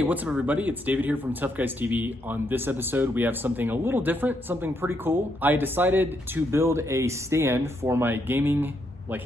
Hey, what's up everybody? It's David here from Tough Guys TV. On this episode, we have something a little different, something pretty cool. I decided to build a stand for my gaming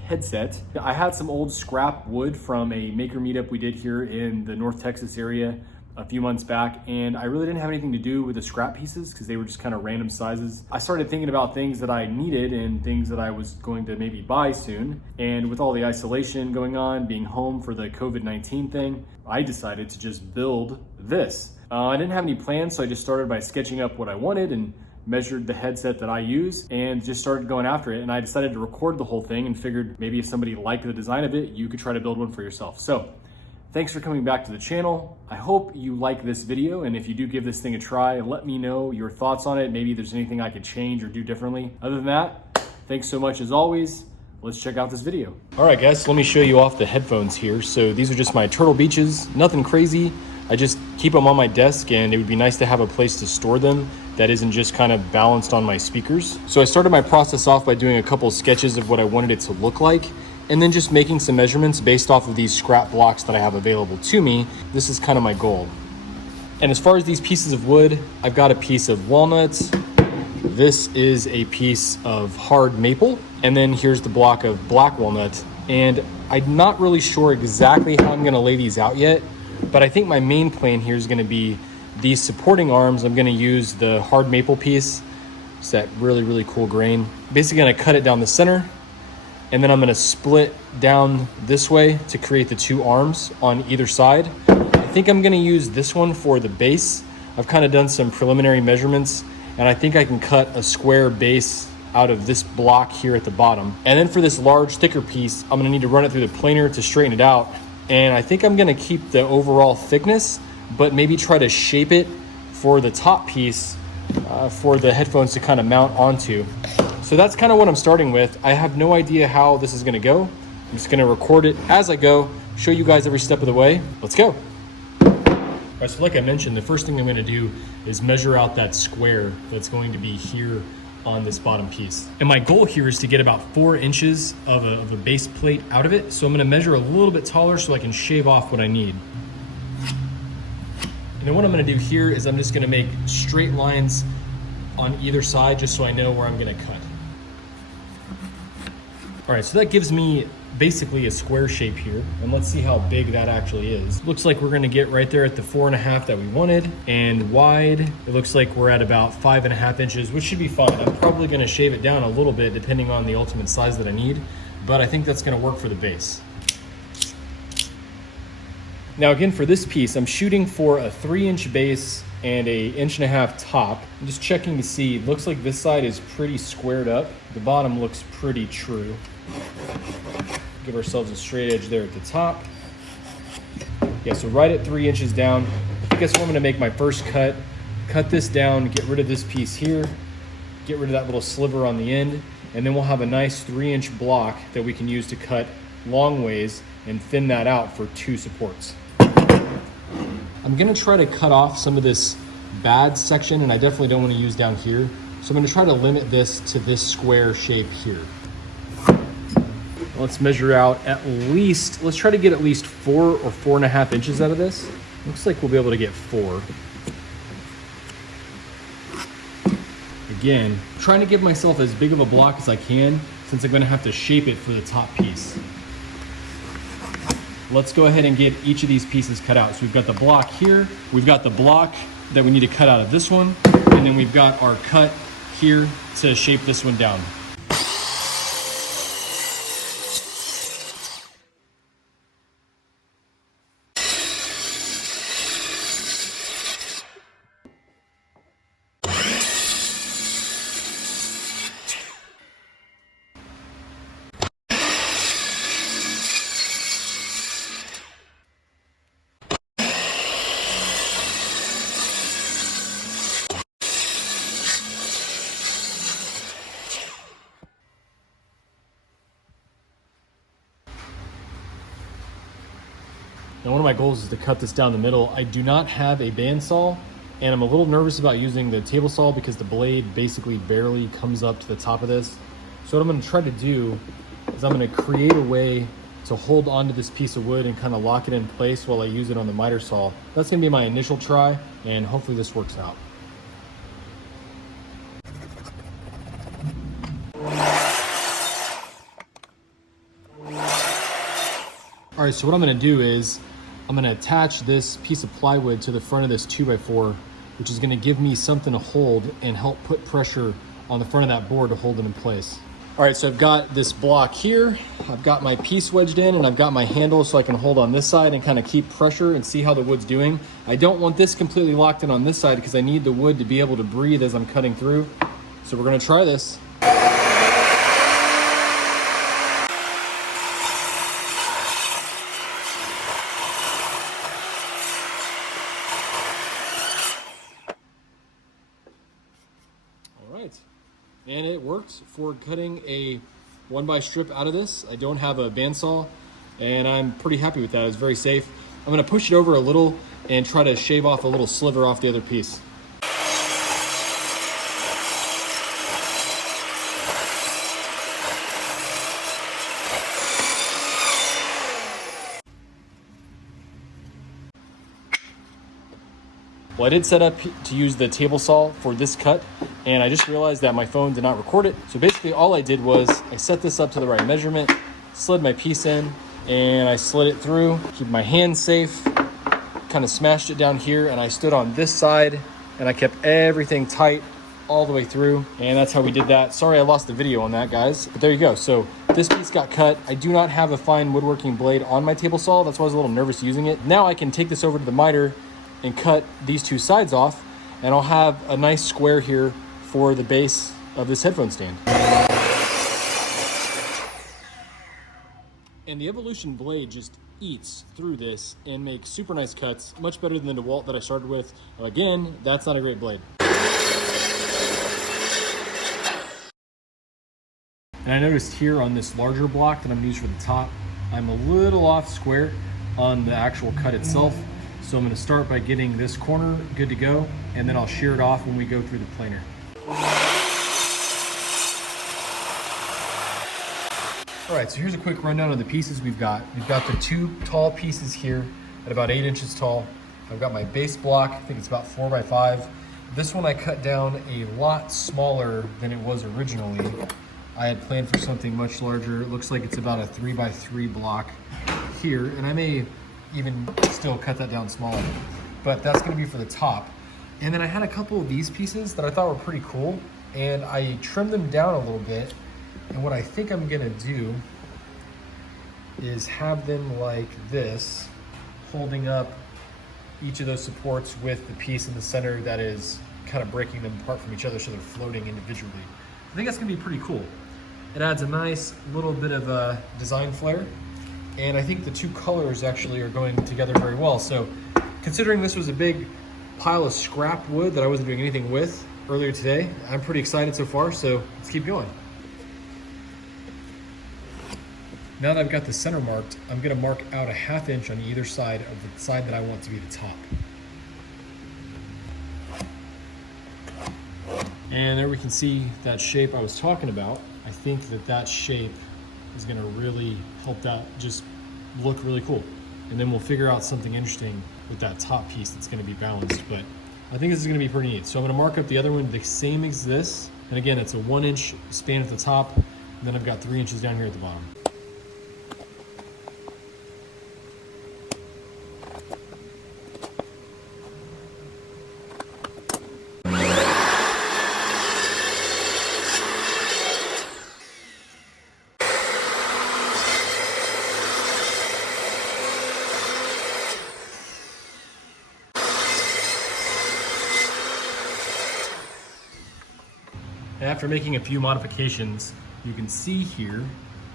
headset. I had some old scrap wood from a Maker Meetup we did here in the North Texas area a few months back, and I really didn't have anything to do with the scrap pieces because they were just kind of random sizes. I started thinking about things that I needed and things that I was going to maybe buy soon. And with all the isolation going on, being home for the COVID-19 thing, I decided to just build this. I didn't have any plans, so I just started by sketching up what I wanted and measured the headset that I use and just started going after it. And I decided to record the whole thing and figured maybe if somebody liked the design of it, you could try to build one for yourself. So thanks for coming back to the channel. I hope you like this video, and if you do give this thing a try, let me know your thoughts on it. Maybe there's anything I could change or do differently. Other than that, thanks so much as always. Let's check out this video. All right guys, so let me show you off the headphones here. So these are just my Turtle Beaches, nothing crazy. I just keep them on my desk, and it would be nice to have a place to store them that isn't just kind of balanced on my speakers. So I started my process off by doing a couple sketches of what I wanted it to look like, and then just making some measurements based off of these scrap blocks that I have available to me. This is kind of my goal. And as far as these pieces of wood, I've got a piece of walnut. This is a piece of hard maple. And then here's the block of black walnut. And I'm not really sure exactly how I'm gonna lay these out yet, but I think my main plan here is gonna be these supporting arms. I'm gonna use the hard maple piece. It's that really cool grain. Basically gonna cut it down the center, and then I'm gonna split down this way to create the two arms on either side. I think I'm gonna use this one for the base. I've kind of done some preliminary measurements, and I think I can cut a square base out of this block here at the bottom. And then for this large, thicker piece, I'm gonna need to run it through the planer to straighten it out. And I think I'm gonna keep the overall thickness, but maybe try to shape it for the top piece for the headphones to kind of mount onto. So that's kind of what I'm starting with. I have no idea how this is gonna go. I'm just gonna record it as I go, show you guys every step of the way. Let's go. All right, so like I mentioned, the first thing I'm gonna do is measure out that square that's going to be here on this bottom piece. And my goal here is to get about 4 inches of a base plate out of it. So I'm gonna measure a little bit taller so I can shave off what I need. And then what I'm gonna do here is I'm just gonna make straight lines on either side just so I know where I'm gonna cut. All right, so that gives me basically a square shape here, and let's see how big that actually is. Looks like we're gonna get right there at the 4.5 that we wanted, and wide, it looks like we're at about 5.5 inches, which should be fine. I'm probably gonna shave it down a little bit depending on the ultimate size that I need, but I think that's gonna work for the base. Now again, for this piece, I'm shooting for a 3-inch base and a 1.5 inch top. I'm just checking to see, it looks like this side is pretty squared up. The bottom looks pretty true. Give ourselves a straight edge there at the top. Yeah, so right at 3 inches down. I guess I'm gonna make my first cut. Cut this down, get rid of this piece here, get rid of that little sliver on the end, and then we'll have a nice 3-inch block that we can use to cut long ways and thin that out for 2 supports. I'm gonna try to cut off some of this bad section, and I definitely don't wanna use down here. So I'm gonna try to limit this to this square shape here. Let's measure out at least, let's try to get at least 4 or 4.5 inches out of this. Looks like we'll be able to get 4. Again, trying to give myself as big of a block as I can since I'm gonna have to shape it for the top piece. Let's go ahead and get each of these pieces cut out. So we've got the block here, we've got the block that we need to cut out of this one, and then we've got our cut here to shape this one down. Now one of my goals is to cut this down the middle. I do not have a bandsaw, and I'm a little nervous about using the table saw because the blade basically barely comes up to the top of this. So what I'm gonna try to do is I'm gonna create a way to hold onto this piece of wood and kind of lock it in place while I use it on the miter saw. That's gonna be my initial try, and hopefully this works out. All right, so what I'm gonna do is I'm gonna attach this piece of plywood to the front of this 2x4, which is gonna give me something to hold and help put pressure on the front of that board to hold it in place. All right, so I've got this block here, I've got my piece wedged in, and I've got my handle so I can hold on this side and kind of keep pressure and see how the wood's doing. I don't want this completely locked in on this side because I need the wood to be able to breathe as I'm cutting through. So we're gonna try this. And it worked for cutting a 1x strip out of this. I don't have a bandsaw, and I'm pretty happy with that. It was very safe. I'm gonna push it over a little and try to shave off a little sliver off the other piece. Well, I did set up to use the table saw for this cut, and I just realized that my phone did not record it. So basically all I did was I set this up to the right measurement, slid my piece in, and I slid it through, keep my hand safe, kind of smashed it down here, and I stood on this side, and I kept everything tight all the way through, and that's how we did that. Sorry I lost the video on that, guys, but there you go. So this piece got cut. I do not have a fine woodworking blade on my table saw. That's why I was a little nervous using it. Now I can take this over to the miter and cut these two sides off, and I'll have a nice square here for the base of this headphone stand. And the Evolution blade just eats through this and makes super nice cuts, much better than the DeWalt that I started with. Again, that's not a great blade. And I noticed here on this larger block that I'm gonna use for the top, I'm a little off square on the actual cut itself. So I'm gonna start by getting this corner good to go, and then I'll shear it off when we go through the planer. All right, so here's a quick rundown of the pieces we've got. We've got the two tall pieces here at about 8 inches tall. I've got my base block, I think it's about 4x5. This one I cut down a lot smaller than it was originally. I had planned for something much larger. It looks like it's about a 3x3 block here, and I may even still cut that down smaller, but that's gonna be for the top. And then I had a couple of these pieces that I thought were pretty cool, and I trimmed them down a little bit. And what I think I'm gonna do is have them like this, holding up each of those supports with the piece in the center that is kind of breaking them apart from each other so they're floating individually. I think that's gonna be pretty cool. It adds a nice little bit of a design flair. And I think the two colors actually are going together very well. So considering this was a big pile of scrap wood that I wasn't doing anything with earlier today, I'm pretty excited so far, so let's keep going. Now that I've got the center marked, I'm gonna mark out a 1/2 inch on either side of the side that I want to be the top. And there we can see that shape I was talking about. I think that that shape is gonna really help that just look really cool. And then we'll figure out something interesting with that top piece that's gonna be balanced, but I think this is gonna be pretty neat. So I'm gonna mark up the other one the same as this. And again, it's a 1 inch span at the top, and then I've got 3 inches down here at the bottom. And after making a few modifications, you can see here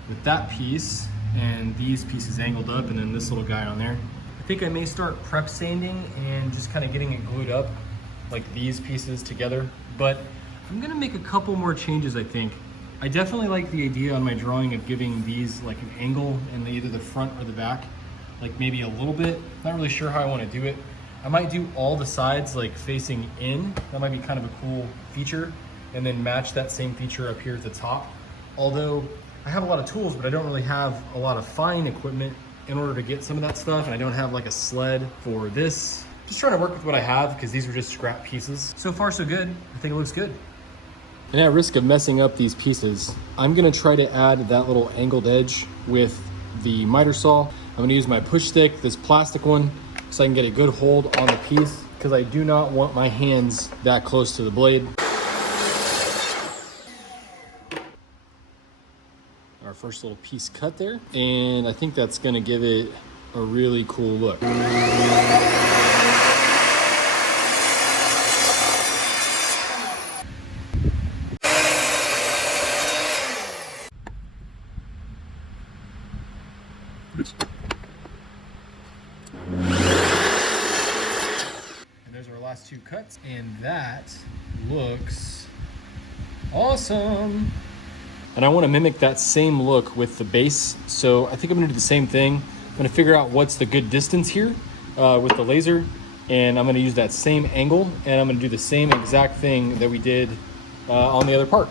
with that piece and these pieces angled up and then this little guy on there, I think I may start prep sanding and just kind of getting it glued up like these pieces together. But I'm gonna make a couple more changes, I think. I definitely like the idea on my drawing of giving these like an angle in either the front or the back, like maybe a little bit. Not really sure how I want to do it. I might do all the sides like facing in. That might be kind of a cool feature. And then match that same feature up here at the top. Although I have a lot of tools, but I don't really have a lot of fine equipment in order to get some of that stuff. And I don't have like a sled for this. Just trying to work with what I have because these are just scrap pieces. So far so good. I think it looks good. And at risk of messing up these pieces, I'm gonna try to add that little angled edge with the miter saw. I'm gonna use my push stick, this plastic one, so I can get a good hold on the piece because I do not want my hands that close to the blade. Our first little piece cut there. And I think that's gonna give it a really cool look. And there's our last two cuts, and that looks awesome. And I want to mimic that same look with the base, so I think I'm gonna do the same thing. I'm gonna figure out what's the good distance here with the laser, and I'm gonna use that same angle, and I'm gonna do the same exact thing that we did on the other part.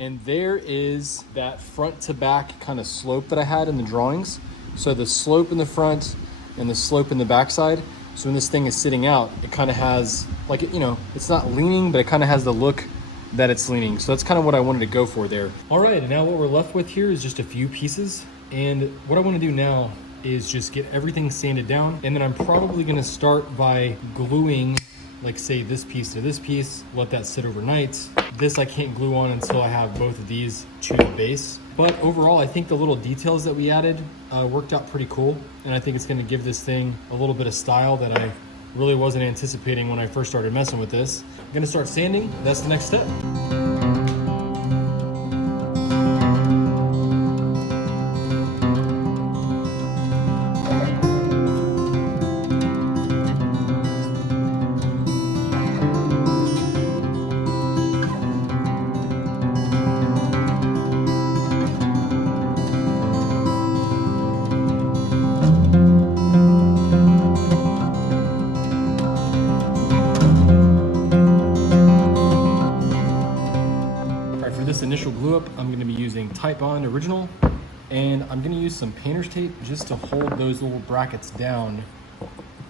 And there is that front to back kind of slope that I had in the drawings. So the slope in the front and the slope in the backside. So when this thing is sitting out, it kind of has like, you know, it's not leaning, but it kind of has the look that it's leaning. So that's kind of what I wanted to go for there. All right, now what we're left with here is just a few pieces. And what I want to do now is just get everything sanded down. And then I'm probably going to start by gluing, like say this piece to this piece, let that sit overnight. This I can't glue on until I have both of these to the base. But overall, I think the little details that we added worked out pretty cool. And I think it's gonna give this thing a little bit of style that I really wasn't anticipating when I first started messing with this. I'm gonna start sanding, that's the next step. Initial glue up, I'm going to be using Titebond Original, and I'm going to use some painter's tape just to hold those little brackets down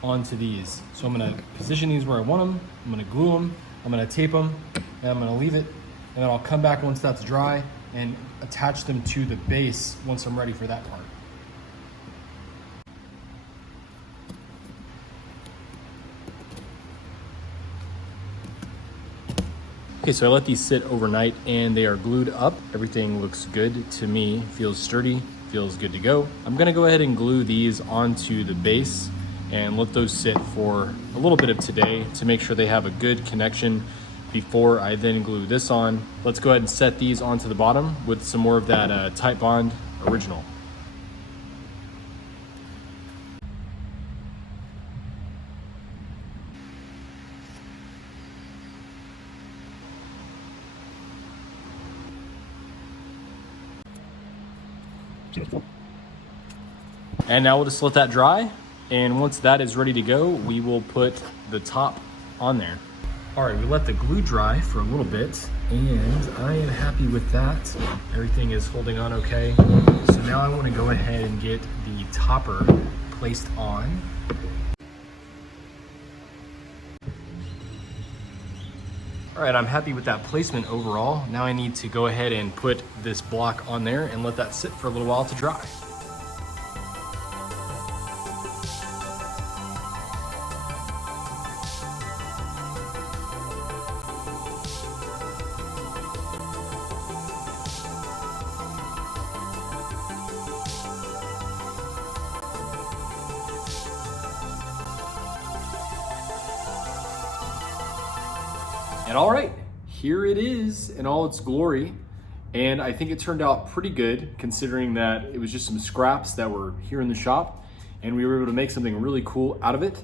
onto these. So I'm going to position these where I want them, I'm going to glue them, I'm going to tape them, and I'm going to leave it, and then I'll come back once that's dry and attach them to the base once I'm ready for that part. Okay, so I let these sit overnight and they are glued up. Everything looks good to me, feels sturdy, feels good to go. I'm gonna go ahead and glue these onto the base and let those sit for a little bit of today to make sure they have a good connection before I then glue this on. Let's go ahead and set these onto the bottom with some more of that Titebond Original. And now we'll just let that dry. And once that is ready to go, we will put the top on there. All right, we let the glue dry for a little bit and I am happy with that. Everything is holding on okay. So now I want to go ahead and get the topper placed on. All right, I'm happy with that placement overall. Now I need to go ahead and put this block on there and let that sit for a little while to dry. And all right, here it is in all its glory. And I think it turned out pretty good considering that it was just some scraps that were here in the shop and we were able to make something really cool out of it.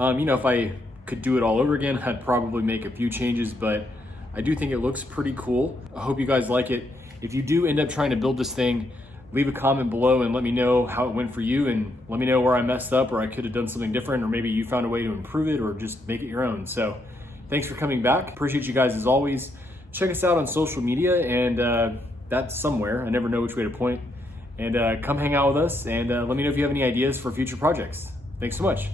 You know, if I could do it all over again, I'd probably make a few changes, but I do think it looks pretty cool. I hope you guys like it. If you do end up trying to build this thing, leave a comment below and let me know how it went for you, and let me know where I messed up or I could have done something different, or maybe you found a way to improve it or just make it your own. So thanks for coming back. Appreciate you guys as always. Check us out on social media, and that's somewhere. I never know which way to point. And come hang out with us, and let me know if you have any ideas for future projects. Thanks so much.